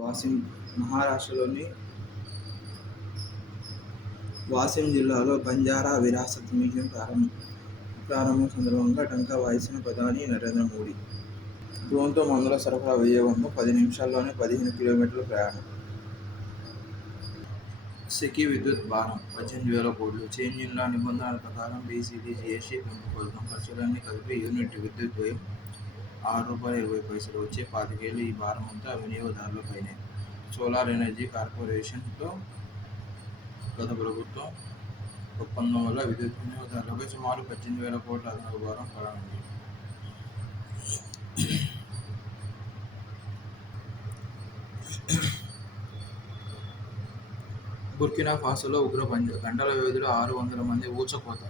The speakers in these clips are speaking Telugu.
వాసిం మహారాష్ట్రలోని వాసిం జిల్లాలో బంజారా విరాసత్ మ్యూజియం ప్రారంభం సందర్భంగా ఢంకా వాయించిన ప్రధాని నరేంద్ర మోదీ. డ్రోన్తో మందుల సరఫరా విజయవంతం. 10 నిమిషాల్లోనే 15 కిలోమీటర్ల ప్రయాణం. సెకీ విద్యుత్ భారం 18,000 కోట్లు. చేంజ్ ఇన్ లా నిబంధనల ప్రకారం బీసీడీ, జీఎస్టీ పెంపు పథకం ఖర్చులన్నీ కలిపి యూనిట్ విద్యుత్ వ్యయం ₹6.20. వచ్చే 25 ఏళ్లు ఈ భారం అంతా వినియోగదారులపైనే. సోలార్ ఎనర్జీ కార్పొరేషన్తో గత ప్రభుత్వం ఒప్పందం వల్ల విద్యుత్ వినియోగదారులపై సుమారు 18,000 కోట్ల అదనపు భారం పడనుంది. బుర్కినా ఫాసోలో ఉగ్రపంజ, గంటల వ్యవధిలో 600 మంది ఊచకోత.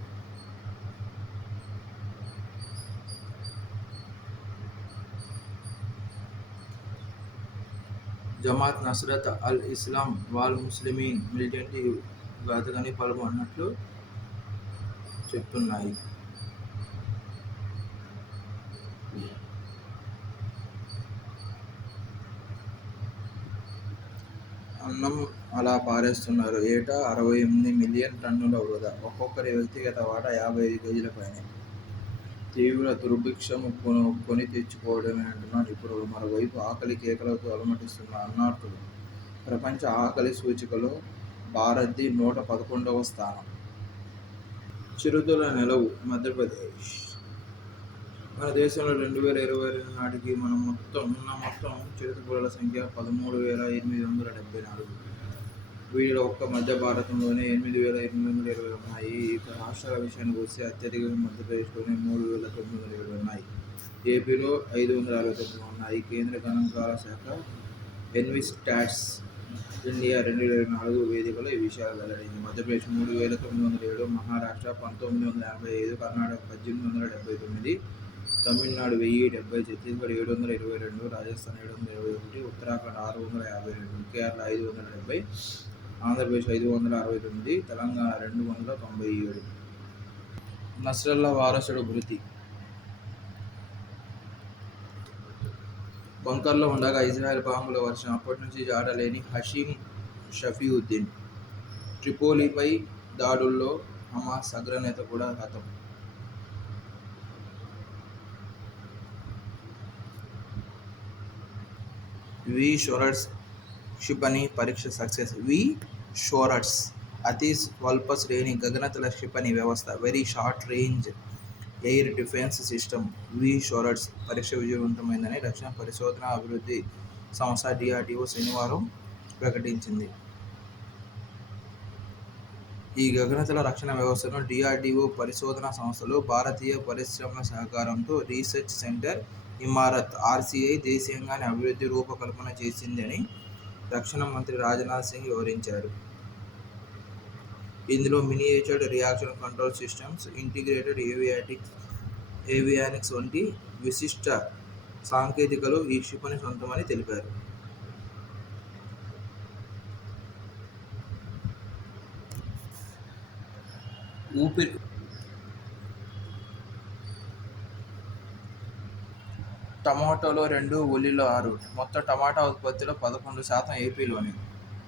జమాత్ నస్రత్ అల్ ఇస్లాం వాల్ ముస్లిమీన్ మిలిటెంట్ ఘాతకాన్ని పాల్గొన్నట్లు చెప్తున్నాయి. అన్నం అలా పారేస్తున్నారు. ఏటా 68 మిలియన్ టన్నుల వృధా. ఒక్కొక్కరి వ్యక్తిగత వాటా 55 కేజీల పైనే. తీవ్ర దుర్భిక్షం కొని తెచ్చుకోవడమే అంటున్న నిపుణులు. మరోవైపు ఆకలి కేకలతో అలమటిస్తున్న అన్నార్తులు. ప్రపంచ ఆకలి సూచికలో భారత్ది 111వ స్థానం. చిరుతల నెలవు మధ్యప్రదేశ్. మన దేశంలో 2022 నాటికి ఉన్న మొత్తం చిరుతపులుల సంఖ్య 13,874. వీటిలో ఒక్క మధ్య భారతంలోనే 8,820 ఉన్నాయి. ఇక రాష్ట్రాల విషయానికి వస్తే అత్యధికంగా మధ్యప్రదేశ్లోనే 3,907 ఉన్నాయి. ఏపీలో 569 ఉన్నాయి. కేంద్ర గణాంకాల శాఖ ఎన్విస్టాట్స్ ఇండియా 2024 వేదికలో ఈ విషయాలు వెల్లడైంది. మధ్యప్రదేశ్ 3,907, మహారాష్ట్ర 1,985, కర్ణాటక 1,879, తమిళనాడు 1,070, ఛత్తీస్గఢ్ 722, రాజస్థాన్ 721, ఉత్తరాఖండ్ 652, కేరళ 570, ఆంధ్రప్రదేశ్ 569, తెలంగాణ 297. నస్రల్లా వారసుడు మృతి. బంకర్లో ఉండగా ఇజ్రాయెల్ బాంబుల వర్షం. అప్పటి నుంచి జాడలేని హషీమ్ షఫీవుద్దీన్. ట్రిపోలీపై దాడుల్లో హమాస్ అగ్రనేత కూడా హతం. వి షోరట్స్ క్షిపణి పరీక్ష సక్సెస్. వి షోరట్స్ అతి స్వల్ప శ్రేణి గగనతల క్షిపణి వ్యవస్థ, very short range air defence system V SHORADS పరీక్ష విజయవంతమైందని రక్షణ పరిశోధన అభివృద్ధి సంస్థ డిఆర్డీఓ శనివారం ప్రకటించింది. ఈ గగనతల రక్షణ వ్యవస్థను డిఆర్డీఓ పరిశోధనా సంస్థలు, భారతీయ పరిశ్రమల సహకారంతో రీసెర్చ్ సెంటర్ ఇమారత్ ఆర్సీఐ దేశీయంగానే అభివృద్ధి రూపకల్పన చేసిందని రక్షణ మంత్రి రాజ్నాథ్ సింగ్ వివరించారు. ఇందులో miniaturised reaction control systems, integrated avionics వంటి విశిష్ట సాంకేతికలు ఈ క్షిపణి సొంతమని తెలిపారు. టమాటోలో 2, ఉల్లిలో 6. మొత్తం టమాటా ఉత్పత్తిలో 11% ఏపీలోనే,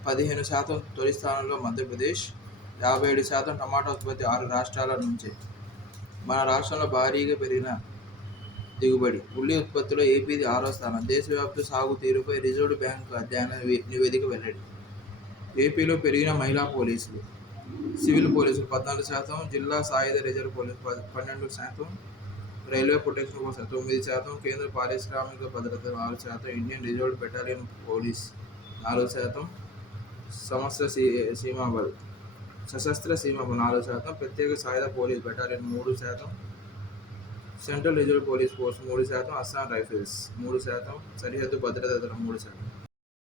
15% తొలి స్థానంలో మధ్యప్రదేశ్, 57% టమాటా ఉత్పత్తి 6 రాష్ట్రాల నుంచే. మన రాష్ట్రంలో భారీగా పెరిగిన దిగుబడి. ఉల్లి ఉత్పత్తిలో ఏపీది 6వ స్థానం. దేశవ్యాప్త సాగు తీరుపై రిజర్వ్ బ్యాంకు అధ్యయన నివేదిక వెల్లడి. ఏపీలో పెరిగిన మహిళా పోలీసులు. సివిల్ పోలీసులు 14%, జిల్లా సాయుధ reserve police 12%, railway protection force 9%, కేంద్ర పారిశ్రామిక భద్రత 4%, Indian reserve battalion police 4%, Sashastra Seema Bal 4%, ప్రత్యేక సాయుధ police battalion 3%, central reserve police force 3%, Assam rifles 3%, సరిహద్దు భద్రతా దళం 3%.